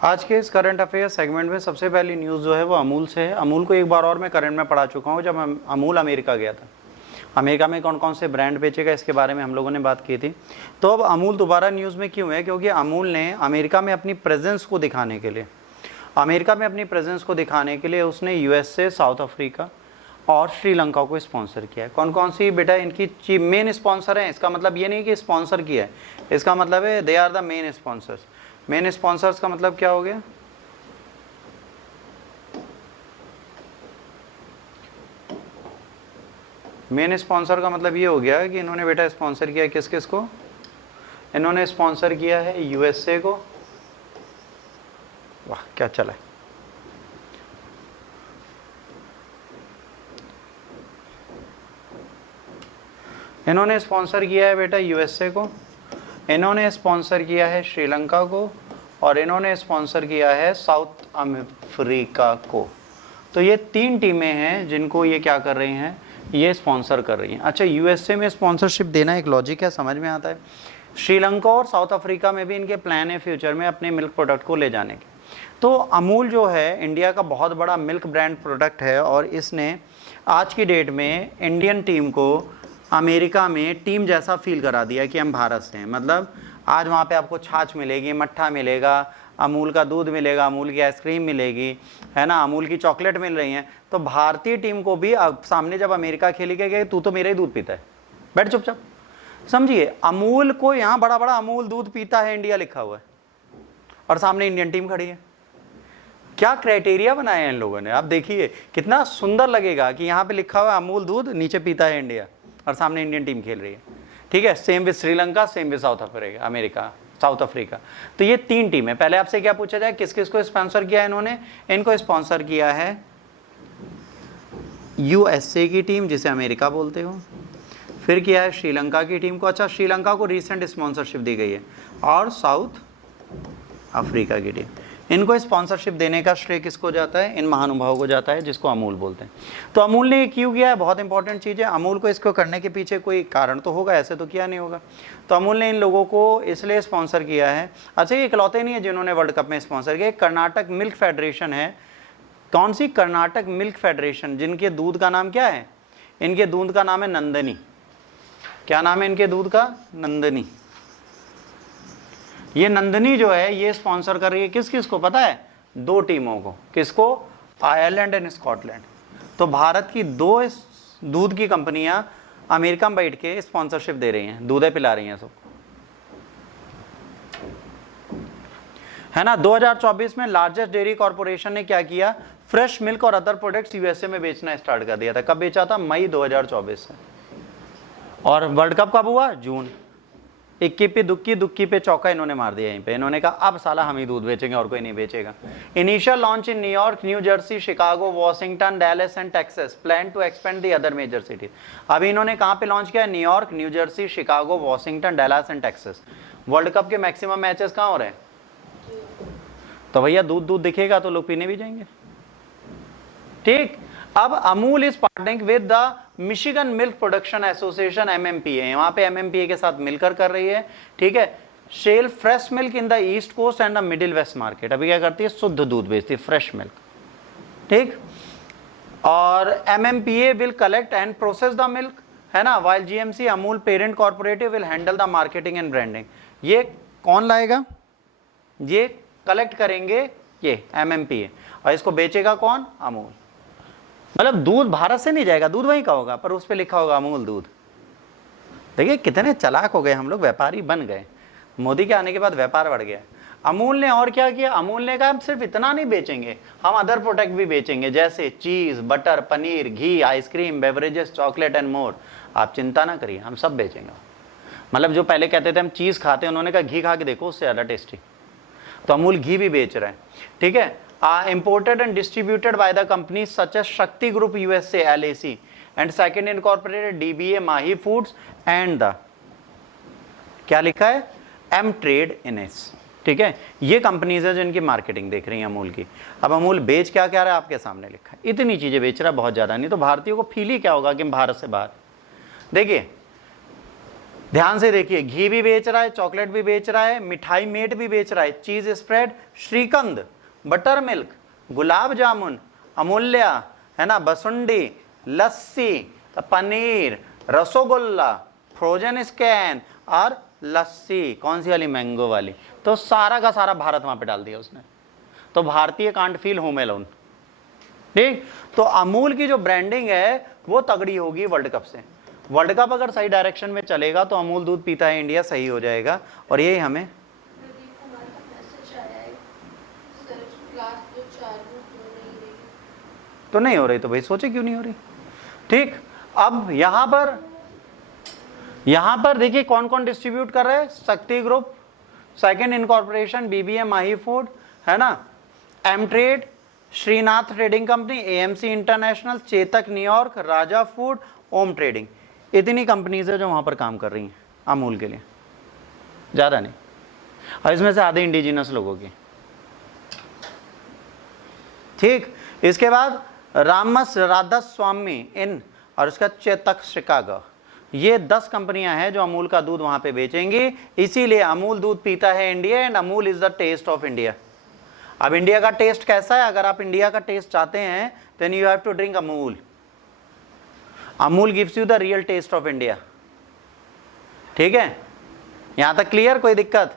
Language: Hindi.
आज के इस करंट अफेयर सेगमेंट में सबसे पहली न्यूज़ जो है वो अमूल से है। अमूल को एक बार और मैं करंट में पढ़ा चुका हूँ, जब अमूल अमेरिका गया था। अमेरिका में कौन कौन से ब्रांड बेचेगा इसके बारे में हम लोगों ने बात की थी। तो अब अमूल दोबारा न्यूज़ में क्यों है? क्योंकि अमूल ने अमेरिका में अपनी प्रेजेंस को दिखाने के लिए उसने यूएसए, साउथ अफ्रीका और श्रीलंका को स्पॉन्सर किया है। कौन कौन सी बेटा इनकी मेन स्पॉन्सर हैं? इसका मतलब ये नहीं कि स्पॉन्सर किया है, इसका मतलब है they are the main sponsors. Main sponsors का मतलब क्या हो गया? मेन स्पॉन्सर का मतलब ये हो गया कि इन्होंने बेटा स्पॉन्सर किया किस किस को? इन्होंने स्पॉन्सर किया है यूएसए को। वाह क्या चला है। इन्होंने स्पॉन्सर किया है बेटा यूएसए को, इन्होंने स्पॉन्सर किया है श्रीलंका को और इन्होंने स्पॉन्सर किया है साउथ अफ्रीका को। तो ये 3 टीमें हैं जिनको ये क्या कर रही हैं, ये स्पॉन्सर कर रही हैं। अच्छा, यूएसए में स्पॉन्सरशिप देना एक लॉजिक है, समझ में आता है। श्रीलंका और साउथ अफ्रीका में भी इनके प्लान है फ्यूचर में अपने मिल्क प्रोडक्ट को ले जाने के। तो अमूल जो है इंडिया का बहुत बड़ा मिल्क ब्रांड प्रोडक्ट है और इसने आज की डेट में इंडियन टीम को अमेरिका में टीम जैसा फील करा दिया कि हम भारत से हैं। मतलब आज वहाँ पे आपको छाछ मिलेगी, मट्ठा मिलेगा, अमूल का दूध मिलेगा, अमूल की आइसक्रीम मिलेगी, है ना, अमूल की चॉकलेट मिल रही हैं। तो भारतीय टीम को भी सामने जब अमेरिका खेली गई, तू तो मेरा ही दूध पीता है, बैठ चुपचाप। समझिए, अमूल को यहाँ बड़ा बड़ा अमूल दूध पीता है इंडिया लिखा हुआ है और सामने इंडियन टीम खड़ी है। क्या क्राइटेरिया बनाए हैं इन लोगों ने, आप देखिए कितना सुंदर लगेगा कि यहाँ पे लिखा हुआ है अमूल दूध, नीचे पीता है इंडिया और सामने इंडियन टीम खेल रही है। ठीक है, same with Sri Lanka, same with south Africa. तो ये 3 टीम है। पहले आपसे क्या पूछा जाए, किस किस को स्पॉन्सर किया है इन्होंने? इनको स्पॉन्सर किया है यूएसए की टीम जिसे अमेरिका बोलते हो, फिर किया है श्रीलंका की टीम को। अच्छा, श्रीलंका को रिसेंट स्पॉन्सरशिप दी गई है, और साउथ अफ्रीका की टीम। इनको स्पॉन्सरशिप देने का श्रेय किसको जाता है? इन महानुभावों को जाता है जिसको अमूल बोलते हैं। तो अमूल ने क्यों किया है? बहुत इंपॉर्टेंट चीज़ है। अमूल को इसको करने के पीछे कोई कारण तो होगा, ऐसे तो किया नहीं होगा। तो अमूल ने इन लोगों को इसलिए स्पॉन्सर किया है। अच्छा, ये इकलौते नहीं है जिन्होंने वर्ल्ड कप में स्पॉन्सर किया। कर्नाटक मिल्क फेडरेशन है। कौन सी? कर्नाटक मिल्क फेडरेशन, जिनके दूध का नाम क्या है? इनके दूध का नाम है नंदनी। क्या नाम है इनके दूध का? नंदनी। ये नंदनी जो है ये स्पॉन्सर कर रही है किस किस को पता है? 2 टीमों को। किसको? Ireland and Scotland. तो भारत की 2 दूध की कंपनियां अमेरिका में बैठ के स्पॉन्सरशिप दे रही हैं, दूधे पिला रही हैं सबको, है ना। 2024 में लार्जेस्ट डेयरी कॉर्पोरेशन ने क्या किया? फ्रेश मिल्क और अदर प्रोडक्ट्स यूएसए में बेचना स्टार्ट कर दिया था। कब बेचा था? मई 2024 से। और वर्ल्ड कप कब हुआ? जून। 21 पे दुक्की पे चौका इन्होंने मार दिया यहीं पे। इन्होंने कहा अब साला हम ही दूध बेचेंगे और कोई नहीं बेचेगा। Initial launch in New York, New Jersey, Chicago, Washington, Dallas and Texas. Plan to expand the other major cities. अभी इन्होंने कहाँ पे लॉन्च किया? New York, New Jersey, Chicago, Washington, Dallas and Texas. World cup के मैक्सिमम मैचेस कहाँ हो रहे हैं? तो भैया दूध दिखेगा तो लोग पीने भी जाएंगे। ठीक। अब Amul is partnering with the Michigan milk production association, MMPA। वहां पे MMPA के साथ मिलकर कर रही है। ठीक है। Sell fresh milk in the east coast and the middle west market. अभी क्या करती है? शुद्ध दूध बेचती है, फ्रेश मिल्क। ठीक। और MMPA will collect and process the milk, है ना, while GMC Amul parent corporative will handle the marketing and branding. ये कौन लाएगा? ये कलेक्ट करेंगे ये MMPA, और इसको बेचेगा कौन? अमूल। मतलब दूध भारत से नहीं जाएगा, दूध वहीं का होगा, पर उस पर लिखा होगा अमूल दूध। देखिए कितने चालाक हो गए हम लोग, व्यापारी बन गए। मोदी के आने के बाद व्यापार बढ़ गया। अमूल ने और क्या किया? अमूल ने कहा हम सिर्फ इतना नहीं बेचेंगे, हम अदर प्रोडक्ट भी बेचेंगे, जैसे चीज, butter, paneer, ghee, ice cream, beverages, chocolate and more. आप चिंता ना करिए, हम सब बेचेंगे। मतलब जो पहले कहते थे हम चीज खाते हैं, उन्होंने कहा घी खा के देखो, उससे ज्यादा टेस्टी। तो अमूल घी भी बेच रहा है। ठीक है। Imported and distributed by the companies such as Shakti Group USA LAC and second incorporated DBA Mahi Foods and the क्या लिखा है? M Trade Ines। ठीक है। ये कंपनीज है जिनकी मार्केटिंग देख रही है अमूल की। अब अमूल बेच क्या क्या रहा है आपके सामने लिखा है। इतनी चीजें बेच रहा है, बहुत ज्यादा नहीं। तो भारतीयों को फील ही क्या होगा कि हम भारत से बाहर। देखिए ध्यान से देखिए, घी भी बेच रहा है, चॉकलेट भी बेच रहा है, मिठाई मेट भी बेच रहा है, चीज spread, Shrikant, butter milk, gulab jamun, Amulya, है ना, बसुंडी, लस्सी, पनीर, रसोगुल्ला, फ्रोजन स्कैन और लस्सी, कौन सी वाली, मैंगो वाली। तो सारा का सारा भारत वहां पे डाल दिया उसने। तो भारतीय कांट फील होम अलोन। ठीक, तो अमूल की जो ब्रांडिंग है वो तगड़ी होगी वर्ल्ड कप से। वर्ल्ड कप अगर सही डायरेक्शन में चलेगा तो अमूल दूध पीता है इंडिया सही हो जाएगा। और यही हमें तो नहीं हो रही, तो भाई सोचे क्यों नहीं हो रही। ठीक, अब यहां पर देखिए कौन कौन डिस्ट्रीब्यूट कर रहे हैं। Shakti group, second incorporation, BBM Mahi food, है ना, M trade, Shrinath trading company, AMC international, Chetak New York, Raja food, Om trading, इतनी कंपनीज है जो वहां पर काम कर रही हैं अमूल के लिए, ज्यादा नहीं। और इसमें से आधे इंडिजिनस लोगों की। ठीक, इसके बाद रामस राधा स्वामी इन और उसका चेतक शिकागो, ये 10 कंपनियां हैं जो अमूल का दूध वहां पे बेचेंगी। इसीलिए अमूल दूध पीता है India and Amul is the taste of India. अब इंडिया का टेस्ट कैसा है, अगर आप इंडिया का टेस्ट चाहते हैं then you have to drink Amul. Amul gives you the real taste of India. ठीक है, यहां तक क्लियर, कोई दिक्कत?